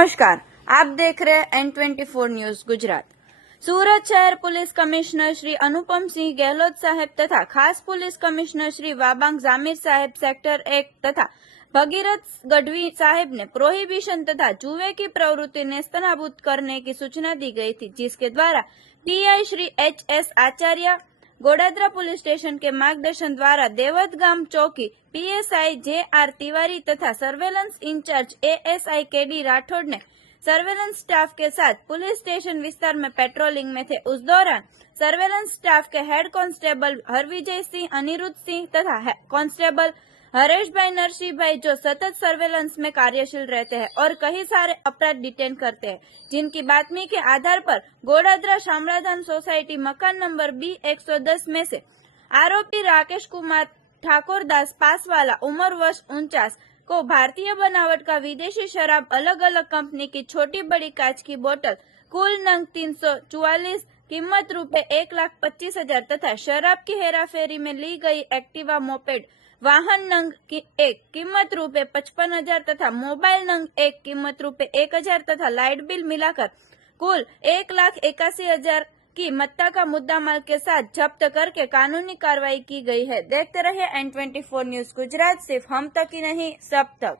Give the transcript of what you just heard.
नमस्कार, आप देख रहे हैं N24 न्यूज गुजरात। सूरत शहर पुलिस कमिश्नर श्री अनुपम सिंह गहलोत साहेब तथा खास पुलिस कमिश्नर श्री वाबांग जामिर साहेब सेक्टर 1 तथा भगीरथ गढ़वी साहेब ने प्रोहिबिशन तथा जुए की प्रवृत्ति नेस्तनाबूद करने की सूचना दी गई थी, जिसके द्वारा TI Shri HS. Acharya Godadara police station के मार्गदर्शन द्वारा देवतगाम चौकी पीएसआई जे.आर. तिवारी तथा surveillance incharge ASI KD. Rathod ने सर्वेलेंस स्टाफ के साथ पुलिस स्टेशन विस्तार में पेट्रोलिंग में थे। उस दौरान सर्वेलेंस स्टाफ के हेड कांस्टेबल हरविजय सिंह, अनिरुद्ध सिंह तथा कांस्टेबल हरेश भाई नरसिंह भाई जो सतत सर्वेलेंस में कार्यशील रहते हैं और कई सारे अपराध डिटेन करते हैं, जिनकी बातमी के आधार पर गोडादरा शामराधान सोसाइटी मकान नंबर B110 में से आरोपी राकेश कुमार ठाकुर दास पासवाला उम्र वर्ष 49 को भारतीय बनावट का विदेशी शराब अलग अलग कंपनी की छोटी बड़ी कांच की बोतल कुल नंग 344 कीमत ₹1,25,000 तथा शराब की हेराफेरी में ली गई एक्टिवा मोपेड वाहन नंग की एक कीमत ₹55,000 तथा मोबाइल नंग एक कीमत ₹1,000 तथा लाइट बिल मिलाकर कुल 1,81,000 की मत्ता का मुद्दामाल के साथ जब्त करके कानूनी कार्रवाई की गई है। देखते रहिए N24 न्यूज गुजरात, सिर्फ हम तक ही नहीं सब तक।